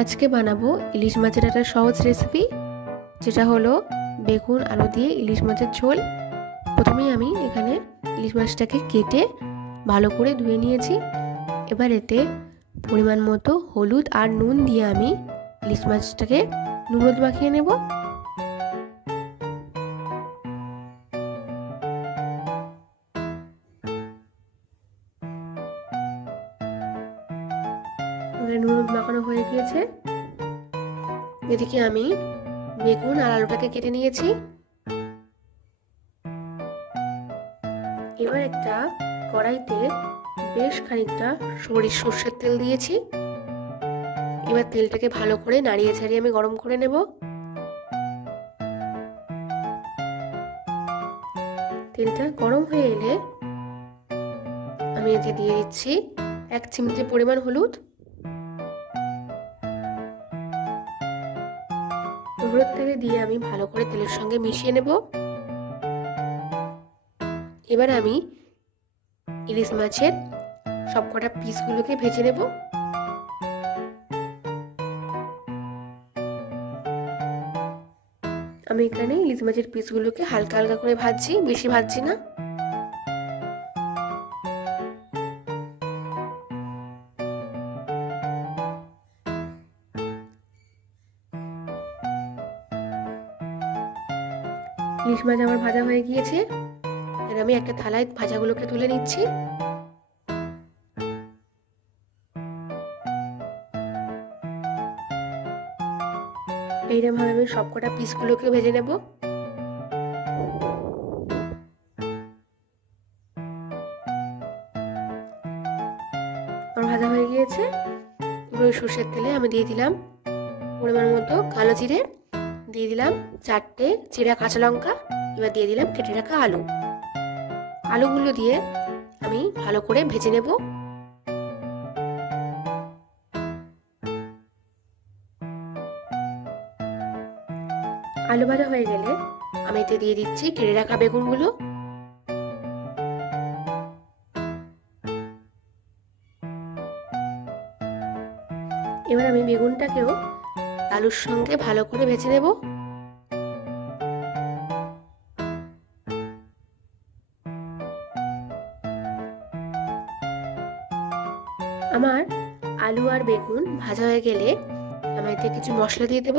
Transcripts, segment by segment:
আজকে বানাবো ইলিশ মাছের একটা সহজ রেসিপি, যেটা হলো বেগুন আলু দিয়ে ইলিশ মাছের ঝোল। প্রথমেই আমি এখানে ইলিশ মাছটাকে কেটে ভালো করে ধুয়ে নিয়েছি। এবার এতে পরিমাণ মতো হলুদ আর নুন দিয়ে আমি ইলিশ মাছটাকে নুন হলুদ মাখিয়ে নেব। নুন হলুদ মাখানো হয়ে গিয়েছে। এদিকে আমি বেগুন আর আলুটাকে কেটে নিয়েছি। এবার একটা কড়াইতে বেশ খানিকটা সর্ষের তেল দিয়েছি। এবার তেলটাকে ভালো করে নাড়িয়ে ছাড়িয়ে আমি গরম করে নেব। তেলটা গরম হয়ে এলে আমি এতে দিয়ে দিচ্ছি 1 চিমটে পরিমাণ হলুদ। হলুদটাকে দিয়ে আমি ভালো করে তেলের সঙ্গে মিশিয়ে নেব। এবার আমি ইলিশ মাছের সবকটা পিসগুলোকে ভেজে নেব। আমি এখানে ইলিশ মাছের পিসগুলোকে হালকা হালকা করে ভাজছি, বেশি ভাজছি না। ইলিশ মাছ আমার ভাজা হয়ে গিয়েছে। এবার আমি একটা থালায় ভাজাগুলোকে তুলে নিচ্ছি। এইরকম ভাবে আমি সবকটা পিসগুলোকে ভেজে নেব। আমার ভাজা হয়ে গিয়েছে। এবার সর্ষের তেলে আমি দিয়ে দিলাম পরিমাণ মতো কালো জিরে, দিয়ে দিলাম 4টে চিরা কাঁচা লঙ্কা। এবার দিয়ে দিলাম কেটে রাখা আলু। আলুগুলো দিয়ে আমি ভালো করে ভেজে নেব। আলু ভাজা হয়ে গেলে আমি এতে দিয়ে দিচ্ছি কেটে রাখা বেগুনগুলো। এবার আমি বেগুনটাকেও আলুর সঙ্গে ভালো করে ভেজে নেব। আমার আলু আর বেগুন ভাজা হয়ে গেলে আমি এতে কিছু মশলা দিয়ে দেব।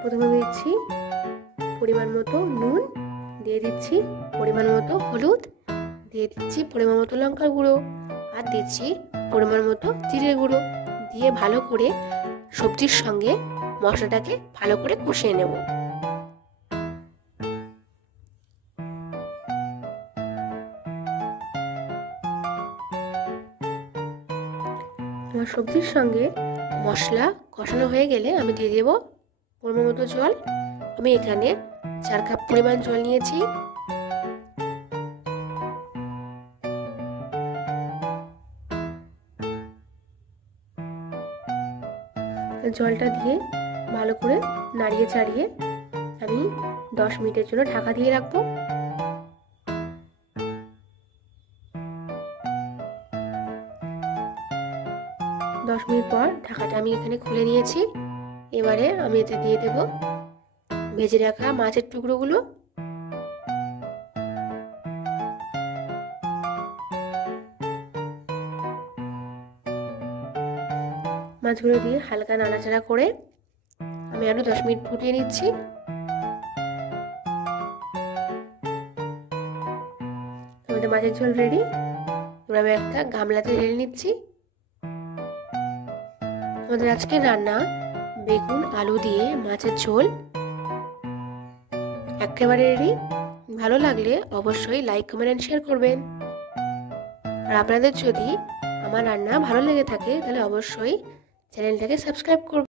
প্রথমে দিচ্ছি পরিমাণ মতো নুন, দিয়ে দিচ্ছি পরিমাণ মতো হলুদ, দিয়ে দিচ্ছি পরিমাণ মতো লঙ্কার গুঁড়ো, আর দিচ্ছি পরিমাণ মতো জিরে গুঁড়ো। দিয়ে ভালো করে সবজির সঙ্গে মশলাটাকে ভালো করে কষিয়ে নেব। আমার সবজির সঙ্গে মশলা কষানো হয়ে গেলে আমি দিয়ে দেব পরিমাণ মতো জল। আমি এখানে 4 কাপ পরিমাণ জল নিয়েছি। জলটা দিয়ে ভালো করে নাড়িয়ে চাড়িয়ে আমি 10 মিনিটের জন্য ঢাকা দিয়ে রাখবো। 10 মিনিট পর ঢাকাটা আমি এখানে খুলে নিয়েছি। এবারে আমি এতে দিয়ে দেব ভেজে রাখা মাছের টুকরোগুলো। মাছগুলো দিয়ে হালকা নাড়াচাড়া করে আমি আরো 10 মিনিট ফুটিয়ে নিচ্ছি। আমাদের মাছের ঝোল রেডি। এবার আমি একটা গামলাতে ঢেলে নিচ্ছি। আমাদের আজকের রান্না বেগুন আলু দিয়ে মাছের ঝোল একেবারে রেডি। ভালো লাগলে অবশ্যই লাইক, কমেন্ট এন্ড শেয়ার করবেন। আর আপনাদের যদি আমার রান্না ভালো লেগে থাকে তাহলে অবশ্যই চ্যানেলটাকে সাবস্ক্রাইব করবেন।